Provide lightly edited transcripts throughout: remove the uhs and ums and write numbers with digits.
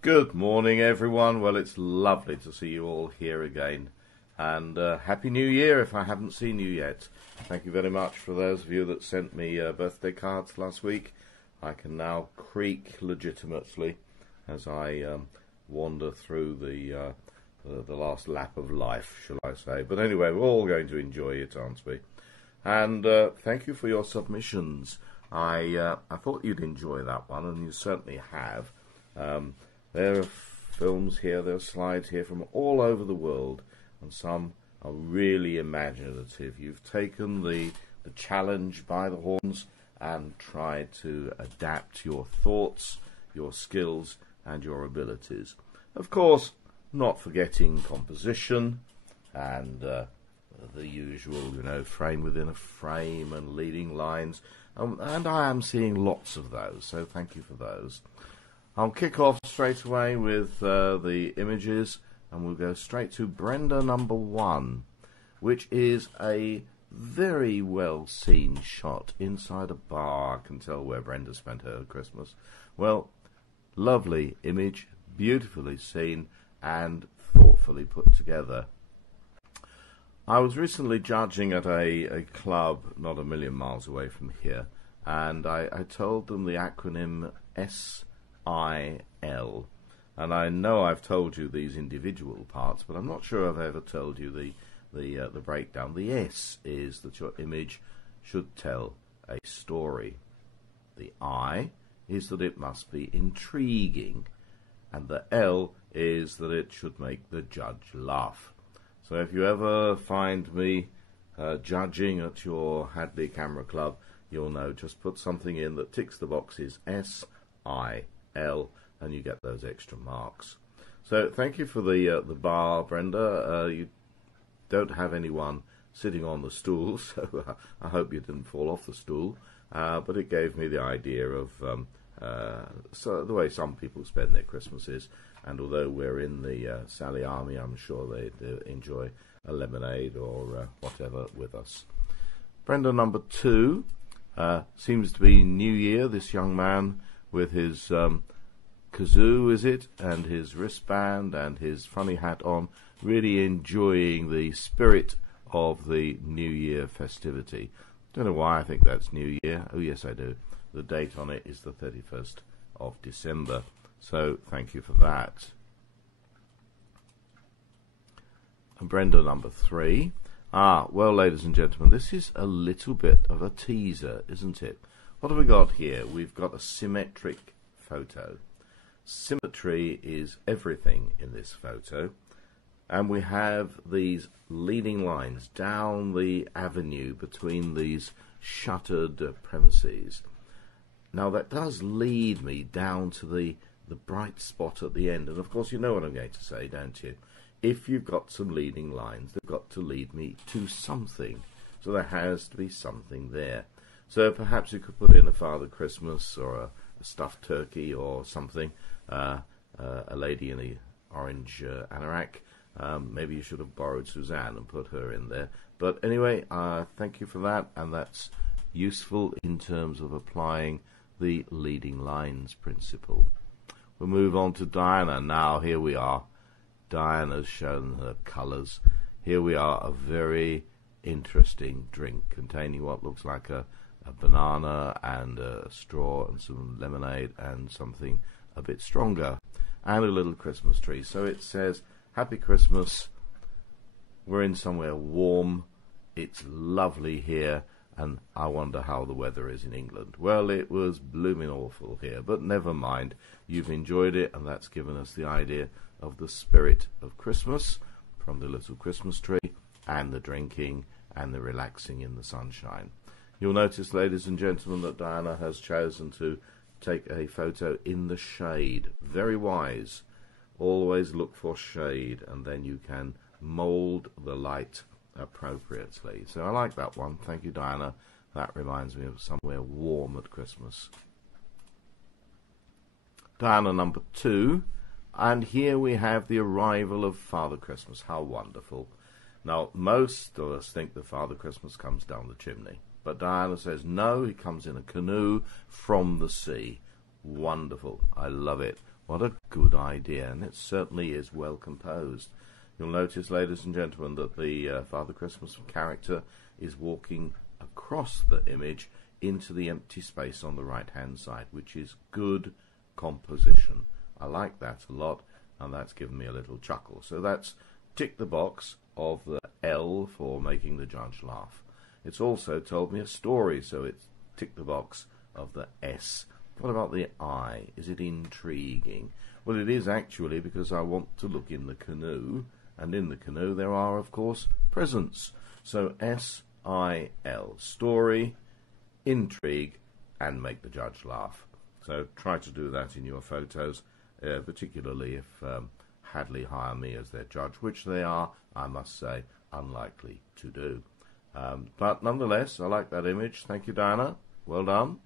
Good morning, everyone. Well, it's lovely to see you all here again. And Happy New Year if I haven't seen you yet. Thank you very much for those of you that sent me birthday cards last week. I can now creak legitimately as I wander through the last lap of life, shall I say. But anyway, we're all going to enjoy it, aren't we? And thank you for your submissions. I thought you'd enjoy that one, and you certainly have. There are films here, there are slides here from all over the world, and some are really imaginative. You've taken the challenge by the horns and tried to adapt your thoughts, your skills, and your abilities. Of course, not forgetting composition and the usual, frame within a frame and leading lines. And I am seeing lots of those, so thank you for those. I'll kick off straight away with the images, and we'll go straight to Brenda number 1, which is a very well seen shot inside a bar. I can tell where Brenda spent her Christmas. Well, lovely image, beautifully seen and thoughtfully put together. I was recently judging at a club not a million miles away from here, and I told them the acronym SIL. And I know I've told you these individual parts, but I'm not sure I've ever told you the breakdown. The S is that your image should tell a story. The I is that it must be intriguing. And the L is that it should make the judge laugh. So if you ever find me judging at your Hadley Camera Club, you'll know just put something in that ticks the boxes SIL, and you get those extra marks. So thank you for the bar, Brenda. You don't have anyone sitting on the stool, so I hope you didn't fall off the stool. But it gave me the idea of so the way some people spend their Christmases. And although we're in the Sally Army, I'm sure they'd enjoy a lemonade or whatever with us. Brenda number 2 seems to be New Year. This young man with his kazoo, is it, and his wristband and his funny hat on, really enjoying the spirit of the New Year festivity. Don't know why I think that's New Year. Oh yes, I do. The date on it is the 31st of December. So thank you for that. And Brenda number 3. Well, ladies and gentlemen, this is a little bit of a teaser, isn't it? What have we got here? We've got a symmetric photo. Symmetry is everything in this photo. And we have these leading lines down the avenue between these shuttered premises. Now that does lead me down to the bright spot at the end. And of course you know what I'm going to say, don't you? If you've got some leading lines, they've got to lead me to something. So there has to be something there. So perhaps you could put in a Father Christmas or a stuffed turkey or something, a lady in a orange anorak. Maybe you should have borrowed Suzanne and put her in there. But anyway, thank you for that, and that's useful in terms of applying the leading lines principle. We'll move on to Diana. Now, here we are. Diana's shown her colours. Here we are, a very interesting drink containing what looks like a banana and a straw and some lemonade and something a bit stronger, and a little Christmas tree. So it says, Happy Christmas. We're in somewhere warm. It's lovely here, and I wonder how the weather is in England. Well, it was blooming awful here, but never mind. You've enjoyed it, and that's given us the idea of the spirit of Christmas, from the little Christmas tree and the drinking and the relaxing in the sunshine. You'll notice, ladies and gentlemen, that Diana has chosen to take a photo in the shade. Very wise. Always look for shade, and then you can mould the light appropriately. So I like that one. Thank you, Diana. That reminds me of somewhere warm at Christmas. Diana number 2. And here we have the arrival of Father Christmas. How wonderful. Now, most of us think that Father Christmas comes down the chimney. But Diana says, no, he comes in a canoe from the sea. Wonderful. I love it. What a good idea, and it certainly is well composed. You'll notice, ladies and gentlemen, that the Father Christmas character is walking across the image into the empty space on the right-hand side, which is good composition. I like that a lot, and that's given me a little chuckle. So that's tick the box of the L for making the judge laugh. It's also told me a story, so it's tick the box of the S. What about the I? Is it intriguing? Well, it is actually, because I want to look in the canoe, and in the canoe there are, of course, presents. So S-I-L, story, intrigue, and make the judge laugh. So try to do that in your photos, particularly if Hadley hire me as their judge, which they are, I must say, unlikely to do. But nonetheless, I like that image. Thank you, Diana. Well done.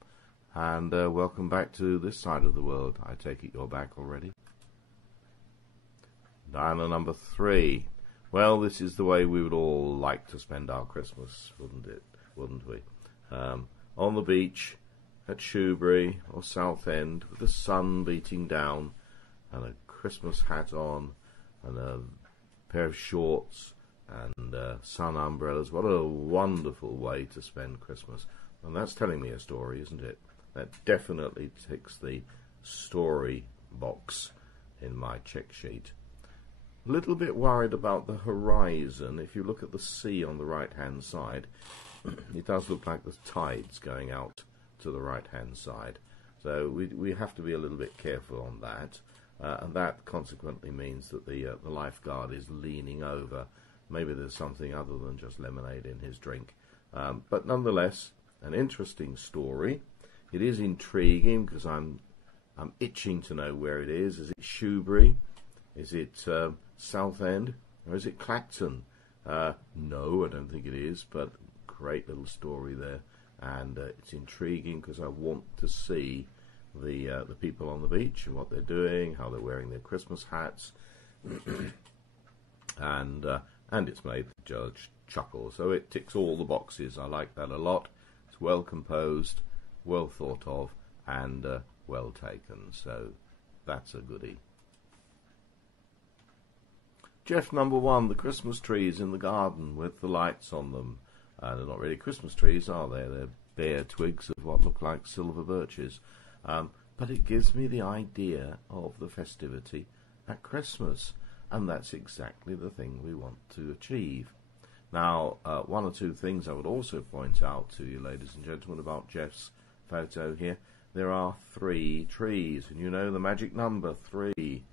And welcome back to this side of the world. I take it you're back already. Diana number 3. Well, this is the way we would all like to spend our Christmas, wouldn't it? Wouldn't we? On the beach at Shoebury or Southend, with the sun beating down and a Christmas hat on and a pair of shorts and sun umbrellas. What a wonderful way to spend Christmas. And that's telling me a story, isn't it? That definitely ticks the story box in my check sheet. A little bit worried about the horizon. If you look at the sea on the right-hand side, it does look like the tide's going out to the right-hand side. So we have to be a little bit careful on that. And that consequently means that the lifeguard is leaning over. Maybe there's something other than just lemonade in his drink. But nonetheless, an interesting story. It is intriguing because I'm itching to know where it is. Is it Shoebury? Is it Southend? Or is it Clacton? No, I don't think it is, but great little story there. And it's intriguing because I want to see the people on the beach and what they're doing, how they're wearing their Christmas hats. and it's made the judge chuckle. So it ticks all the boxes. I like that a lot. It's well composed, well thought of, and well taken. So that's a goodie. Jeff number 1, the Christmas trees in the garden with the lights on them. They're not really Christmas trees, are they? They're bare twigs of what look like silver birches. But it gives me the idea of the festivity at Christmas, and that's exactly the thing we want to achieve. Now, one or two things I would also point out to you, ladies and gentlemen, about Jeff's photo here. There are 3 trees, and you know the magic number 3.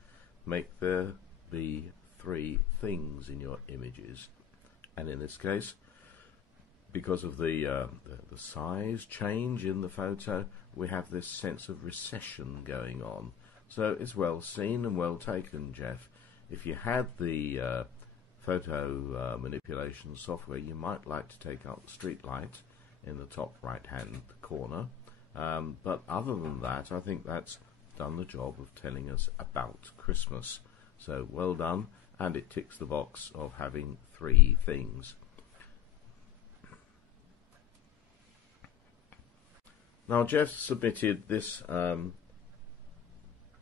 Make there be 3 things in your images. And in this case, because of the size change in the photo, we have this sense of recession going on. So it's well seen and well taken, Jeff. If you had the photo manipulation software, you might like to take out the street light in the top right-hand corner. But other than that, I think that's done the job of telling us about Christmas. So well done, and it ticks the box of having 3 things. Now, Jeff submitted this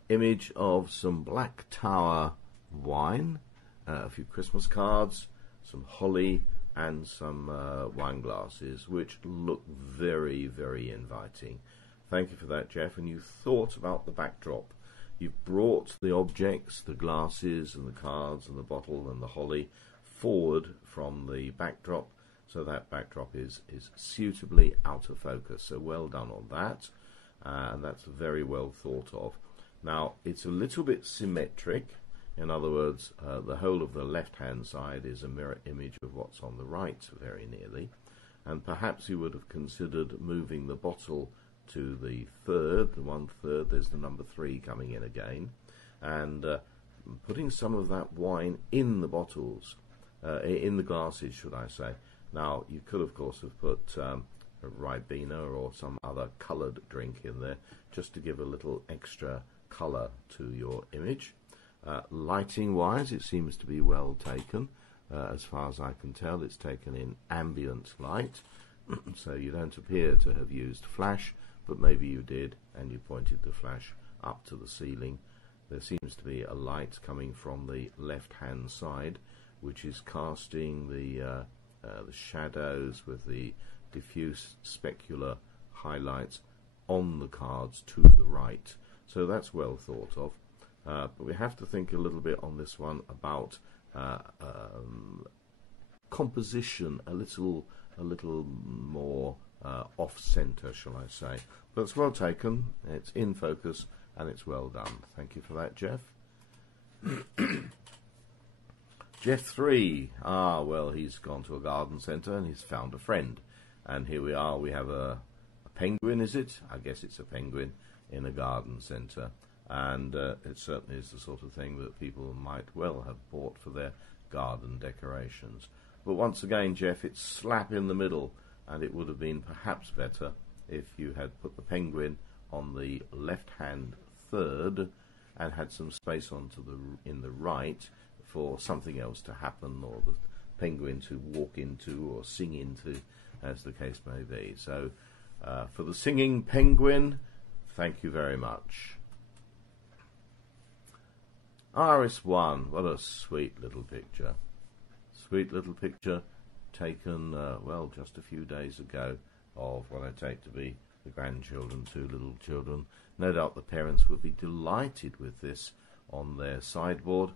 image of some Black Tower wine, a few Christmas cards, some holly, and some wine glasses, which look very, very inviting. Thank you for that, Jeff. And you thought about the backdrop. You've brought the objects, the glasses and the cards and the bottle and the holly forward from the backdrop, so that backdrop is suitably out of focus. So well done on that, and that's very well thought of. Now, it's a little bit symmetric. In other words, the whole of the left-hand side is a mirror image of what's on the right, very nearly. And perhaps you would have considered moving the bottle to the third, the 1/3, there's the number 3 coming in again, and putting some of that wine in the bottles, in the glasses, should I say. Now, you could, of course, have put a Ribena or some other coloured drink in there, just to give a little extra colour to your image. Lighting-wise, it seems to be well taken. As far as I can tell, it's taken in ambient light, so you don't appear to have used flash, but maybe you did, and you pointed the flash up to the ceiling. there seems to be a light coming from the left-hand side, which is casting the shadows with the diffuse specular highlights on the cards to the right. So that's well thought of. But we have to think a little bit on this one about composition, a little more off-centre, shall I say. But it's well taken, it's in focus, and it's well done. Thank you for that, Jeff. Jeff 3. Well, he's gone to a garden centre and he's found a friend. And here we are, we have a penguin, is it? I guess it's a penguin in a garden centre. And it certainly is the sort of thing that people might well have bought for their garden decorations. But once again, Jeff, it's slap in the middle, and it would have been perhaps better if you had put the penguin on the left-hand third and had some space in the right for something else to happen, or the penguin to walk into or sing into, as the case may be. So for the singing penguin, thank you very much. Iris 1, what a sweet little picture. Sweet little picture taken, well, just a few days ago of what I take to be the grandchildren, 2 little children. No doubt the parents would be delighted with this on their sideboard.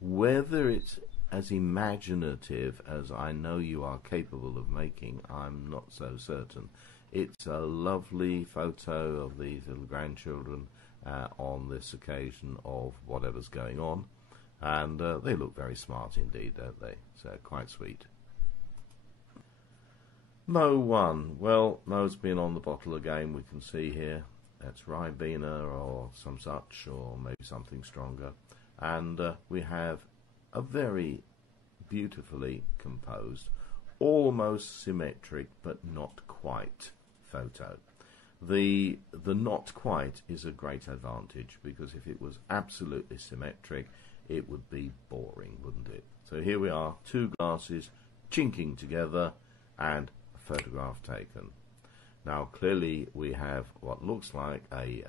Whether it's as imaginative as I know you are capable of making, I'm not so certain. It's a lovely photo of these little grandchildren on this occasion of whatever's going on. And they look very smart indeed, don't they? So quite sweet. Mo 1. Well, Mo's been on the bottle again, we can see here. That's Ribena or some such, or maybe something stronger. And we have a very beautifully composed, almost symmetric, but not quite photo. The not quite is a great advantage, because if it was absolutely symmetric, it would be boring, wouldn't it? So here we are, 2 glasses chinking together and a photograph taken. Now clearly we have what looks like a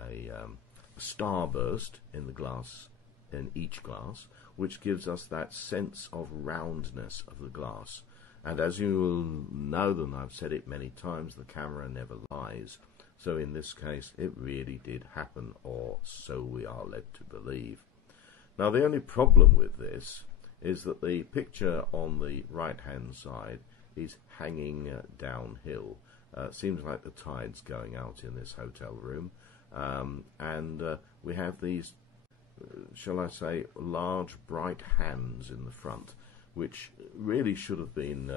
starburst in the glass, in each glass, which gives us that sense of roundness of the glass. And as you will know, and I've said it many times, the camera never lies. So in this case, it really did happen, or so we are led to believe. Now the only problem with this is that the picture on the right-hand side is hanging downhill. Seems like the tide's going out in this hotel room. And we have these, shall I say, large bright hands in the front, which really should have been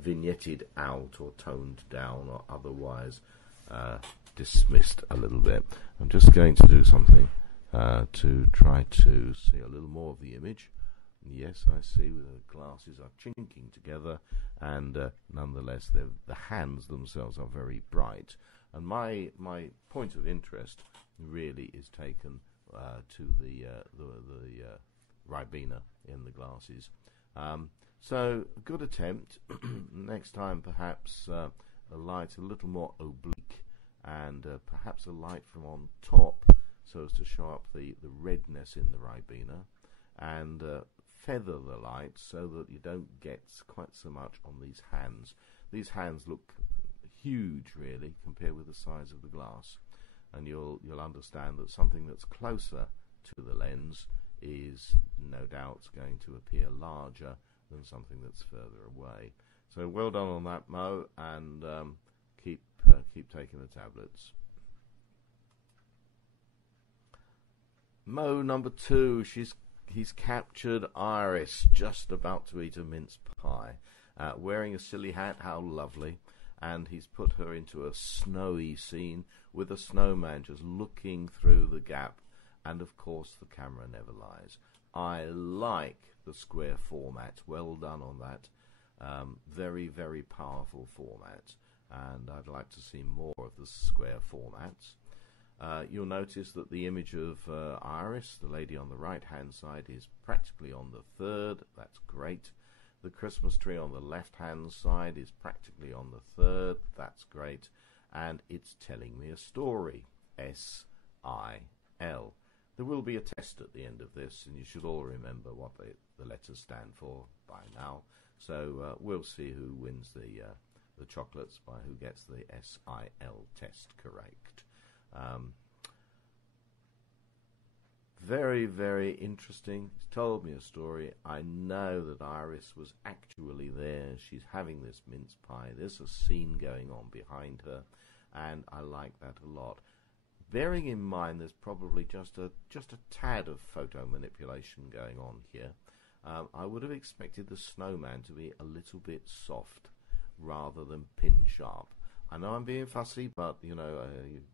vignetted out or toned down or otherwise dismissed a little bit. I'm just going to do something to try to see a little more of the image. Yes, I see the glasses are chinking together, and nonetheless the hands themselves are very bright. And my point of interest really is taken to the Ribena in the glasses. So a good attempt. Next time perhaps a light a little more oblique, and perhaps a light from on top, so as to show up the redness in the Ribena, and feather the light so that you don't get quite so much on these hands. These hands look huge, really, compared with the size of the glass, and you'll understand that something that's closer to the lens is no doubt going to appear larger than something that's further away. So well done on that, Mo, and keep taking the tablets. Mo number 2, he's captured Iris, just about to eat a mince pie, wearing a silly hat. How lovely. And he's put her into a snowy scene with a snowman just looking through the gap. And of course the camera never lies. I like the square format. Well done on that. Very, very powerful format. And I'd like to see more of the square formats. You'll notice that the image of Iris, the lady on the right hand side, is practically on the third. That's great. The Christmas tree on the left hand side is practically on the third. That's great. And it's telling me a story. S-I-L. There will be a test at the end of this, and you should all remember what the letters stand for by now. So we'll see who wins the chocolates by who gets the SIL test correct. Very, very interesting. He's told me a story. I know that Iris was actually there. She's having this mince pie. There's a scene going on behind her, and I like that a lot. Bearing in mind there's probably just a tad of photo manipulation going on here, I would have expected the snowman to be a little bit soft rather than pin sharp. I know I'm being fussy, but you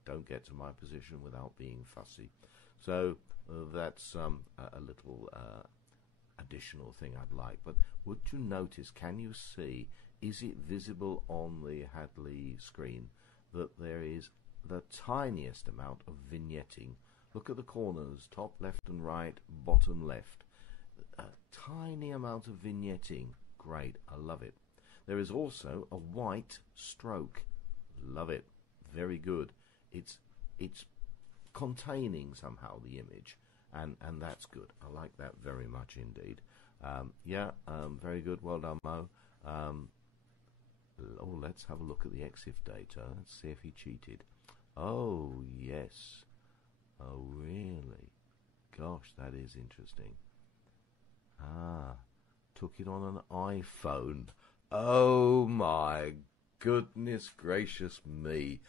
don't get to my position without being fussy. So that's a little additional thing I'd like. But would you notice, can you see, is it visible on the Hadley screen that there is the tiniest amount of vignetting? Look at the corners, top left and right, bottom left. A tiny amount of vignetting. Great, I love it. There is also a white stroke. Love it. Very good. It's containing somehow the image, and that's good. I like that very much indeed. Very good. Well done, Mo. Let's have a look at the EXIF data. Let's see if he cheated. Oh, yes. Oh, really? Gosh, that is interesting. Took it on an iPhone. Oh, my goodness gracious me.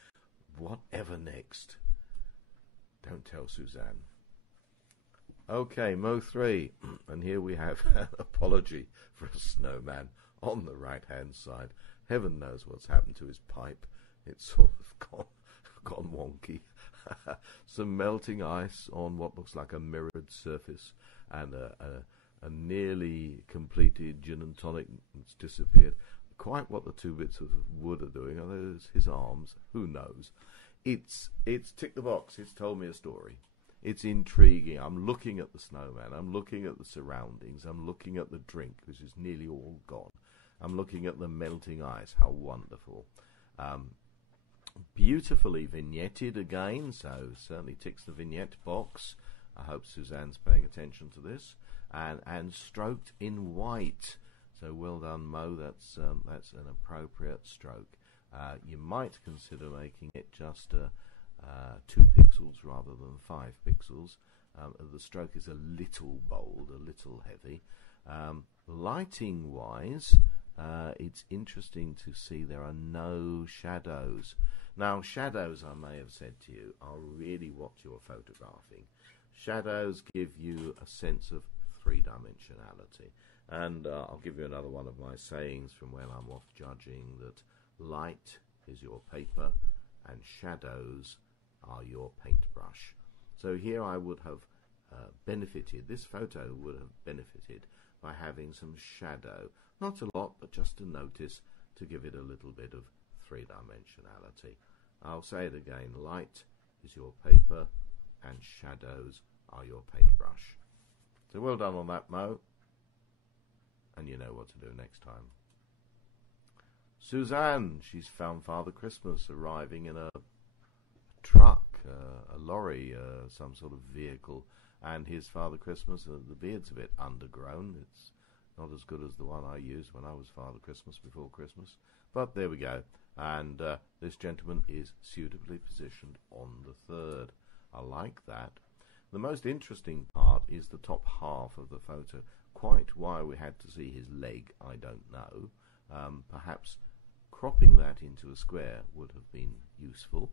Whatever next? Don't tell Suzanne. Okay, Mo 3. And here we have an apology for a snowman on the right-hand side. Heaven knows what's happened to his pipe. It's sort of gone wonky. Some melting ice on what looks like a mirrored surface, and a nearly completed gin and tonic that's disappeared. Quite what the two bits of wood are doing. Are those his arms? Who knows? It's ticked the box. It's told me a story. It's intriguing. I'm looking at the snowman. I'm looking at the surroundings. I'm looking at the drink, which is nearly all gone. I'm looking at the melting ice. How wonderful. Beautifully vignetted again, so certainly ticks the vignette box. I hope Suzanne's paying attention to this. And stroked in white. So well done, Mo. That's an appropriate stroke. You might consider making it just 2 pixels rather than 5 pixels. The stroke is a little bold, a little heavy. Lighting-wise, it's interesting to see there are no shadows. Now, shadows, I may have said to you, are really what you're photographing. Shadows give you a sense of three-dimensionality. And I'll give you another one of my sayings from when I'm off judging, that light is your paper and shadows are your paintbrush. So here I would have benefited, this photo would have benefited by having some shadow. Not a lot, but just to notice, to give it a little bit of three-dimensionality. I'll say it again, light is your paper and shadows are your paintbrush. So well done on that, Mo. And you know what to do next time. Suzanne, she's found Father Christmas arriving in a truck, a lorry, some sort of vehicle, and his Father Christmas, the beard's a bit undergrown. It's not as good as the one I used when I was Father Christmas before Christmas, but there we go. And this gentleman is suitably positioned on the third. I like that. The most interesting part is the top half of the photo. Quite why we had to see his leg, I don't know. Perhaps cropping that into a square would have been useful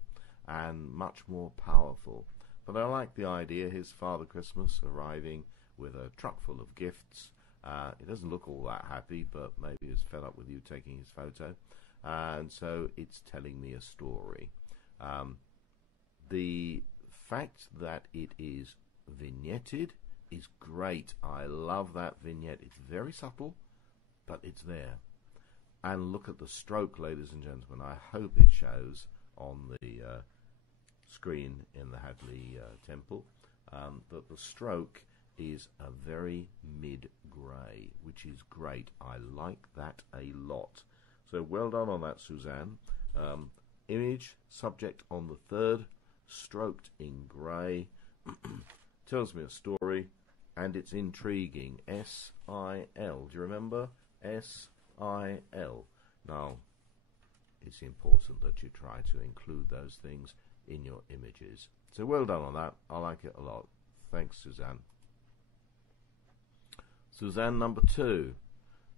and much more powerful. But I like the idea, his Father Christmas arriving with a truck full of gifts. He doesn't look all that happy, but maybe he's fed up with you taking his photo. And so it's telling me a story. The fact that it is vignetted is great. I love that vignette. It's very subtle, but it's there. And look at the stroke, ladies and gentlemen. I hope it shows on the screen in the Hadley Temple that the stroke is a very mid-grey, which is great. I like that a lot. So well done on that, Suzanne. Image, subject on the third, stroked in grey. tells me a story, and it's intriguing. S-I-L. Do you remember? S-I-L. Now, it's important that you try to include those things in your images. So well done on that. I like it a lot. Thanks, Suzanne. Suzanne, number 2.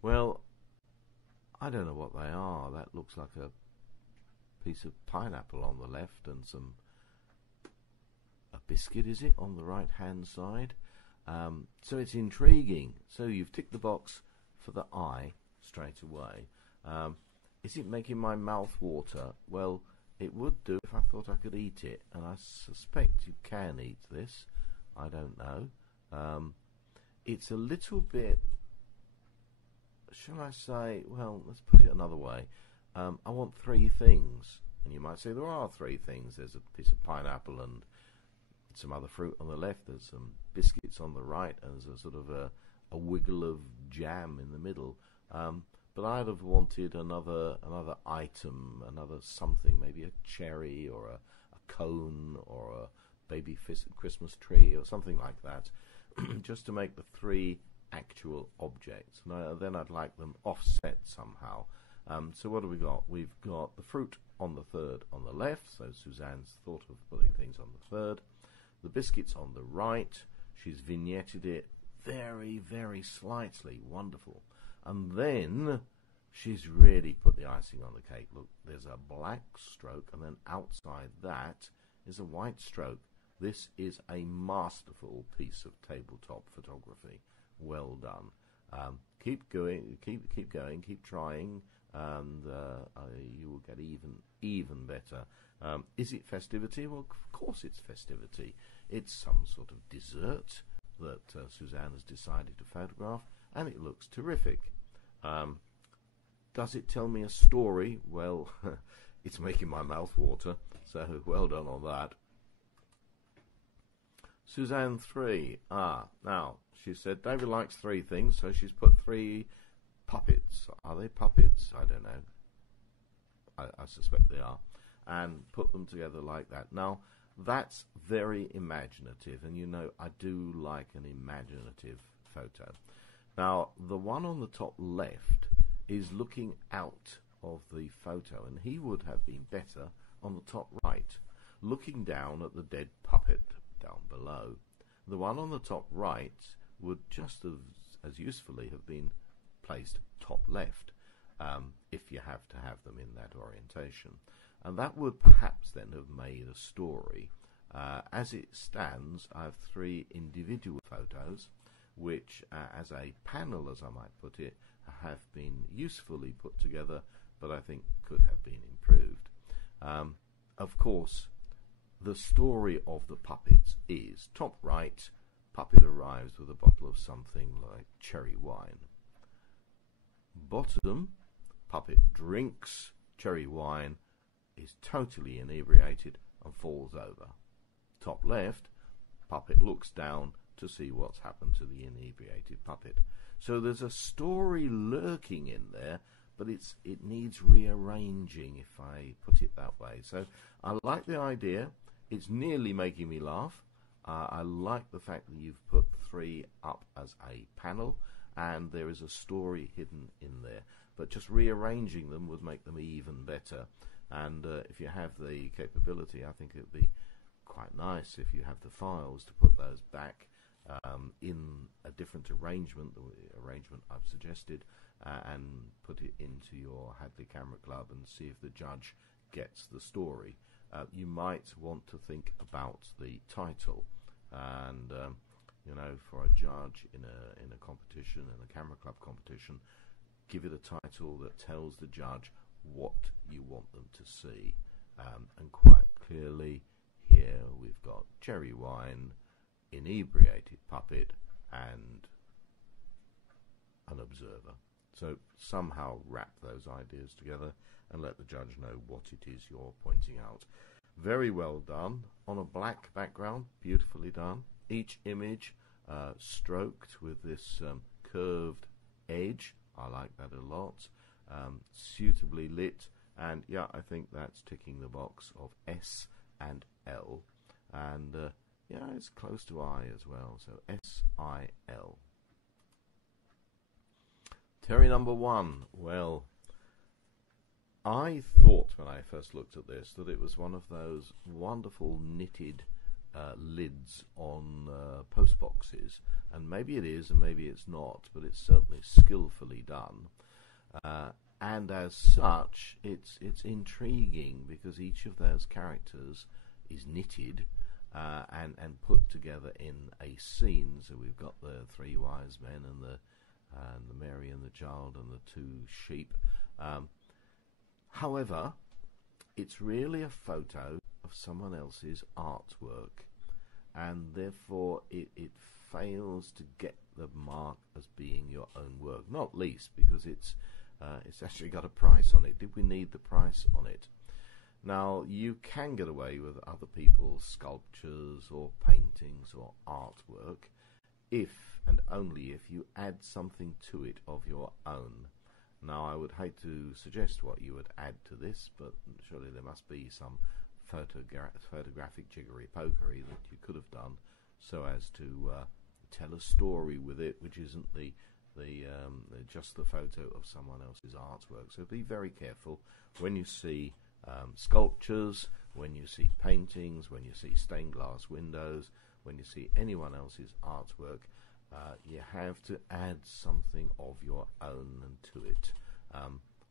Well, I don't know what they are. That looks like a piece of pineapple on the left and a biscuit, is it, on the right hand side? So it's intriguing. So you've ticked the box for the eye straight away. Is it making my mouth water? Well, it would do if I thought I could eat it, and I suspect you can eat this. I don't know. It's a little bit, shall I say, well, let's put it another way. I want 3 things, and you might say there are 3 things. There's a piece of pineapple and some other fruit on the left, there's some biscuits on the right, and there's a sort of a wiggle of jam in the middle. But I'd have wanted another item, another something, maybe a cherry or a cone or a baby Christmas tree or something like that, just to make the 3 actual objects. Then I'd like them offset somehow. So what have we got? We've got the fruit on the third on the left, so Suzanne's thought of putting things on the third. The biscuits on the right, she's vignetted it very, very slightly. Wonderful. And then she's really put the icing on the cake. Look, there's a black stroke, and then outside that is a white stroke. This is a masterful piece of tabletop photography. Well done. Keep going, keep going, keep trying, and you will get even better. Is it festivity? Well, of course it's festivity. It's some sort of dessert that Suzanne has decided to photograph, and it looks terrific. Does it tell me a story? Well, it's making my mouth water, so well done on that. Suzanne 3. Now, she said David likes 3 things, so she's put 3 puppets. Are they puppets? I don't know. I suspect they are. And put them together like that. Now, that's very imaginative, and you know I do like an imaginative photo. Now, the one on the top left is looking out of the photo, and he would have been better on the top right, looking down at the dead puppet down below. The one on the top right would just as usefully have been placed top left, if you have to have them in that orientation. And that would perhaps then have made a story. As it stands, I have 3 individual photos, which, as a panel, as I might put it, have been usefully put together, but I think could have been improved. Of course, the story of the puppets is, top right, puppet arrives with a bottle of something like cherry wine. Bottom, puppet drinks cherry wine, is totally inebriated and falls over. Top left, puppet looks down to see what's happened to the inebriated puppet. So there's a story lurking in there, but it needs rearranging, if I put it that way. So I like the idea. It's nearly making me laugh. I like the fact that you've put 3 up as a panel, and there is a story hidden in there. But just rearranging them would make them even better. And if you have the capability, I think it would be quite nice if you have the files to put those back in a different arrangement, the arrangement I've suggested, and put it into your Hadley Camera Club and see if the judge gets the story. You might want to think about the title, and you know, for a judge in a competition, in a Camera Club competition, give it a title that tells the judge what you want them to see. And quite clearly here we've got cherry wine, inebriated puppet, and an observer. So somehow wrap those ideas together and let the judge know what it is you're pointing out. Very well done. On a black background, beautifully done. Each image stroked with this curved edge. I like that a lot. Suitably lit, and yeah, I think that's ticking the box of S and L. And Yeah, it's close to I as well, so S-I-L. Terry number 1. Well, I thought when I first looked at this that it was one of those wonderful knitted lids on post boxes, and maybe it is and maybe it's not, but it's certainly skillfully done. And as such, it's intriguing because each of those characters is knitted and put together in a scene. So we've got the 3 wise men and the Mary and the child and the 2 sheep. However, it's really a photo of someone else's artwork, and therefore it fails to get the mark as being your own work. Not least because it's actually got a price on it. Did we need the price on it? Now, you can get away with other people's sculptures or paintings or artwork if and only if you add something to it of your own. Now, I would hate to suggest what you would add to this, but surely there must be some photographic jiggery-pokery that you could have done so as to tell a story with it, which isn't just the photo of someone else's artwork. So be very careful when you see sculptures, when you see paintings, when you see stained glass windows, when you see anyone else's artwork. You have to add something of your own to it.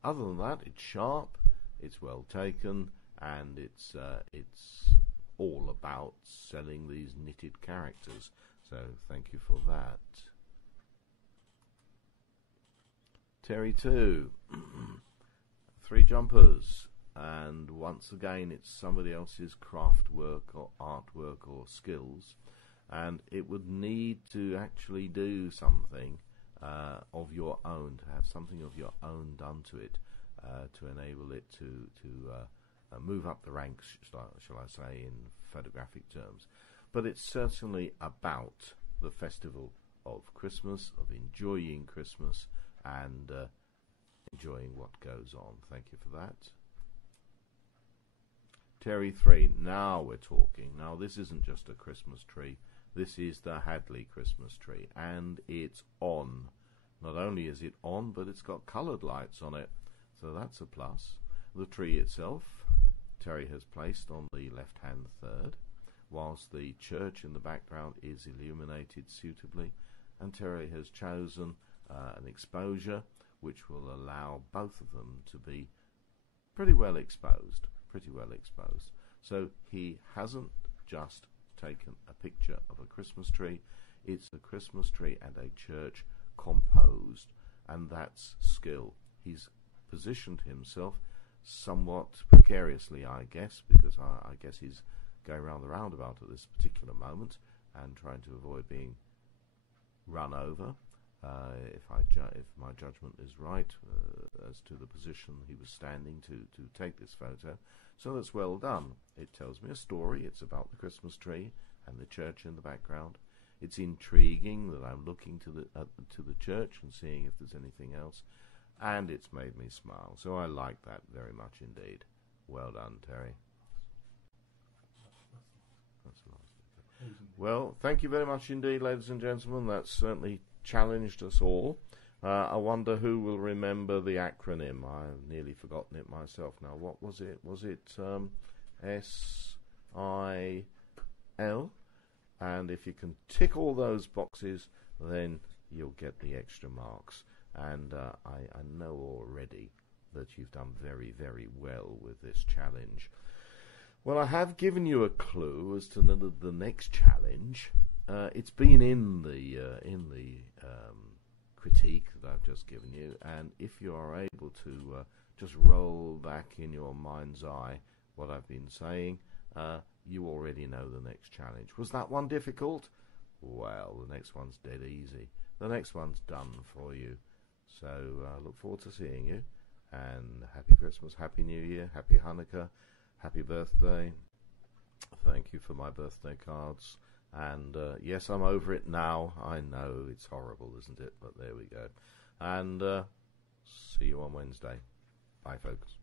Other than that, it's sharp, it's well taken, and it's all about selling these knitted characters. So thank you for that. Terry 2. 3 jumpers, and once again it's somebody else's craft work or artwork or skills, and it would need to actually do something of your own, to have something of your own done to it, to enable it to move up the ranks, shall I say, in photographic terms. But it's certainly about the festival of Christmas, of enjoying Christmas and enjoying what goes on. Thank you for that. Terry 3, now we're talking. Now this isn't just a Christmas tree, this is the Hadley Christmas tree, and it's on. Not only is it on, but it's got coloured lights on it, so that's a plus. The tree itself, Terry has placed on the left-hand third, whilst the church in the background is illuminated suitably, and Terry has chosen an exposure which will allow both of them to be pretty well exposed. So he hasn't just taken a picture of a Christmas tree, it's a Christmas tree and a church composed, and that's skill. He's positioned himself somewhat precariously, I guess, because I guess he's going round the roundabout at this particular moment and trying to avoid being run over. If my judgment is right as to the position he was standing to take this photo. So that's well done. It tells me a story. It's about the Christmas tree and the church in the background. It's intriguing that I'm looking to the church and seeing if there's anything else, and it's made me smile. So I like that very much indeed. Well done, Terry. That's nice. Well, thank you very much indeed, ladies and gentlemen. That's certainly challenged us all. I wonder who will remember the acronym. I've nearly forgotten it myself now. What was it? Was it S-I-L? And if you can tick all those boxes, then you'll get the extra marks. And I know already that you've done very, very well with this challenge. Well, I have given you a clue as to the next challenge. It's been in the critique that I've just given you, and if you are able to just roll back in your mind's eye what I've been saying, you already know the next challenge. Was that one difficult? Well, the next one's dead easy. The next one's done for you. So I look forward to seeing you, and Happy Christmas, Happy New Year, Happy Hanukkah, Happy Birthday. Thank you for my birthday cards. And yes, I'm over it now. I know it's horrible, isn't it? But there we go. And see you on Wednesday. Bye, folks.